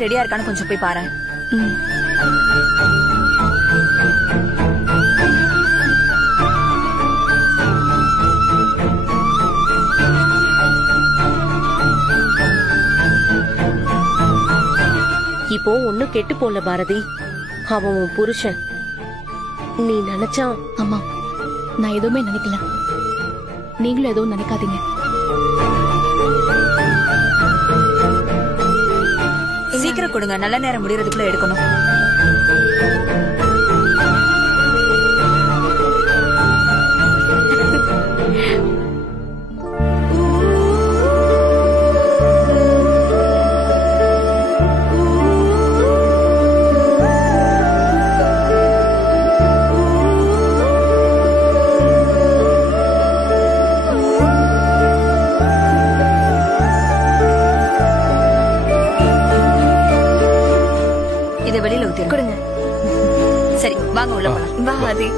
வேலைக்கு ரெடியா இருக்கான்னு கொஞ்சம் போய் பாரு. இப்போ ஒண்ணும் கெட்டு போல பாரதி. அவன் உன் புருஷன். நீ நினைச்சா. அம்மா, நான் எதுவுமே நினைக்கல. நீங்களும் எதுவும் நினைக்காதீங்க. சீக்கிரம் கொடுங்க, நல்ல நேரம் முடியறதுக்குள்ள எடுக்கணும். வெளியில ஊத்திருங்க. சரி, வாங்க உள்ள போலாம். வா ஆதி.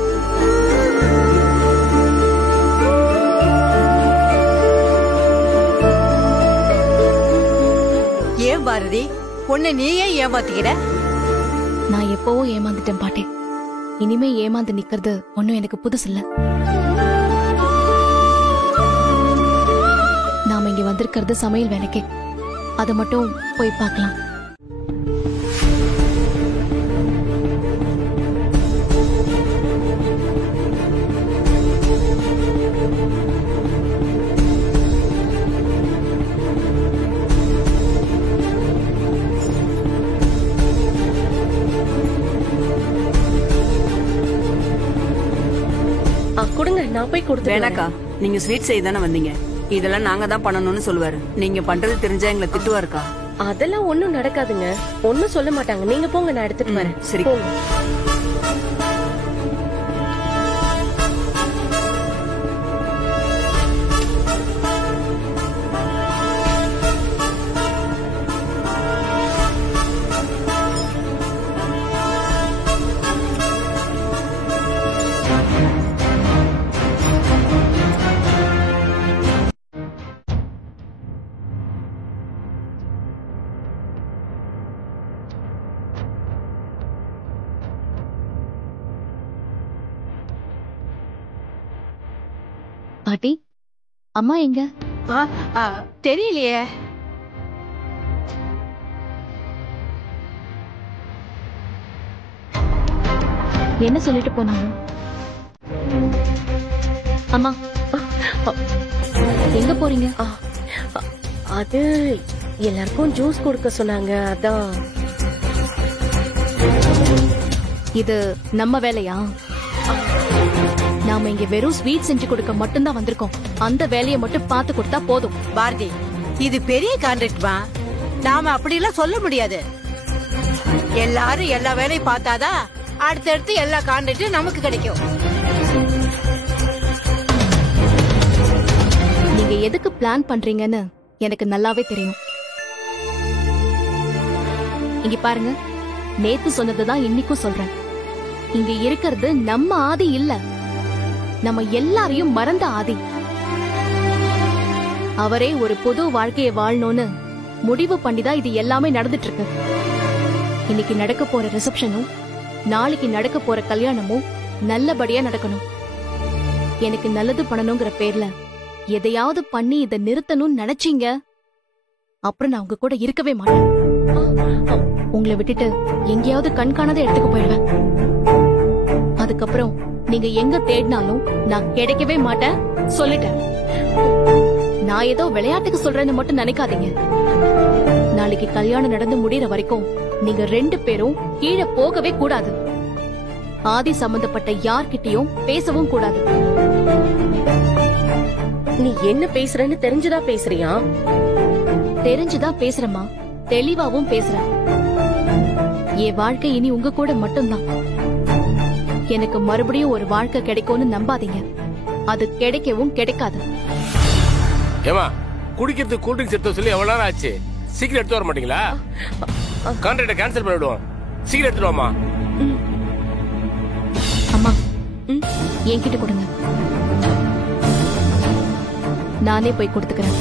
ஏன் பாரதி, உன்னை நீயே ஏமாத்திக்கிற? நான் எப்பவும் ஏமாந்துட்டேன் பாட்டி. இனிமே ஏமாந்து நிக்கிறது ஒன்னும் எனக்கு புதுசு இல்ல. நாம இங்க வந்திருக்கிறது சமையல் வேலைக்கு. அதை மட்டும் போய் பார்க்கலாம். கொடுங்க, நான் போய் கொடுத்து. வேணாக்கா, நீங்க ஸ்வீட் செய்ய தானே வந்தீங்க. இதெல்லாம் நாங்க தான் பண்ணணும்னு சொல்லுவாரு. நீங்க பண்றது தெரிஞ்சா எங்களை திட்டுவாருக்கா. அதெல்லாம் ஒண்ணும் நடக்காதுங்க. ஒண்ணும் சொல்ல மாட்டாங்க. நீங்க போங்க, நான் எடுத்துட்டு வரேன். சரி போங்க. பாட்டி, அம்மா எங்க? தெரியலையே. என்ன சொல்லிட்டு போனாங்க? அம்மா, எங்க போறீங்க? அது எல்லாருக்கும் ஜூஸ் கொடுக்க சொன்னாங்க, அதான். இது நம்ம வேலையா? நாம இங்க வெறும் ஸ்வீட் செஞ்சு கொடுக்க மட்டும்தான் வந்திருக்கோம். அந்த வேலையை மட்டும் பார்த்து கொடுத்தா போதும். பாரதி, இது பெரிய கான்ட்ராக்ட்மா. நாம அப்படி எல்லாம் சொல்ல முடியாது. எல்லாரும் எல்லா வேலையும் பார்த்தாதான் அடுத்தடுத்து எல்லா கான்ட்ராக்டும் நமக்கு கிடைக்கும். நீங்க எதுக்கு பிளான் பண்றீங்கன்னு எனக்கு நல்லாவே தெரியும். இங்க பாருங்க, நேத்து சொன்னதுதான் இன்னைக்கும் சொல்றேன். இங்க இருக்கிறது நம்ம ஆதி இல்ல, நம்ம எல்லாரையும் மறந்த ஆதி. அவரே ஒரு புது வாழ்க்கையை வாழணும்னு முடிவு பண்ணிதான் இது எல்லாமே நடந்துட்டு இருக்கு. இன்னைக்கு நடக்க போற ரிசப்ஷனும் நாளைக்கு நடக்க போற கல்யாணமும் நல்லபடியா நடக்கணும். எனக்கு நல்லது பண்ணணுங்கிற பேர்ல எதையாவது பண்ணி இதை நிறுத்தணும்னு நினைச்சீங்க, அப்புறம் நான் உங்க கூட இருக்கவே மாட்டேன். உங்களை விட்டுட்டு எங்கேயாவது கண்காணாத இடத்துக்கு போயிடுவேன். அதுக்கப்புறம் நீங்க எங்க தேடினாலும் நான் கிடைக்கவே மாட்டேன், சொல்லிட்டேன். நான் ஏதோ விளையாட்டுக்கு சொல்றேன்னு மட்டும் நினைக்காதீங்க. நாளைக்கு கல்யாணம் நடந்து முடியற வரைக்கும் நீங்க 2 பேரும் கீழே போகவே கூடாது. ஆதி சம்பந்தப்பட்ட யார்கிட்டயும் பேசவும் கூடாது. நீ என்ன பேசுறன்னு தெரிஞ்சுதான் பேசுறியா? தெரிஞ்சுதான் பேசுறமா, தெளிவாவும் பேசுறேன். என் வாழ்க்கை இனி உங்க கூட மட்டும்தான். எனக்கு மறுபடியும் ஒரு வாழ்க்கை கிடைக்கும்னு நம்பாதீங்க. அது கிடைக்கவும் கிடைக்காது. ஏமா, குடிக்கிறது கூல் ட்ரிங்க்ஸ் எடுத்து சொல்லி எவ்வளவு நேரம் ஆச்சு? சீக்கிரம் எடுத்து வர மாட்டீங்களா? கான்ட்ராக்டை கேன்சல் பண்ணிடுவோம். சீக்கிரம் எடுத்துட்டு வாமா. அம்மா, என்கிட்ட கொடுங்க, நானே போய் கொடுத்துக்கிறேன்.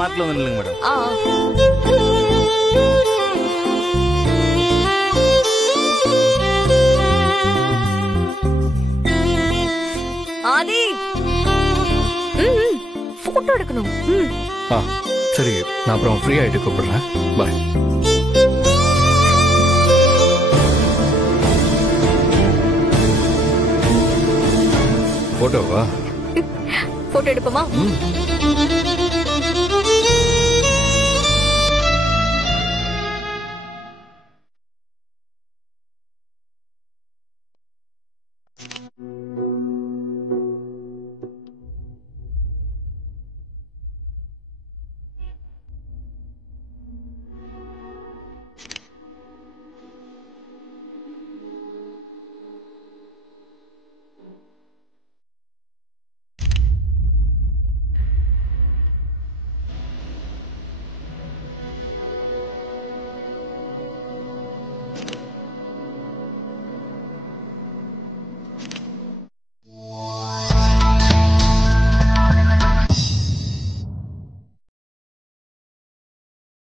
மாத்துல வந்து நில்லுங்க மேடம். ஆ ஆதி போட்டோ எடுக்கணும். சரி, நான் அப்புறம் ஃப்ரீ ஆயிட்டு கூப்பிடுறேன். பாய். போட்டோவா? போட்டோ எடுப்போமா?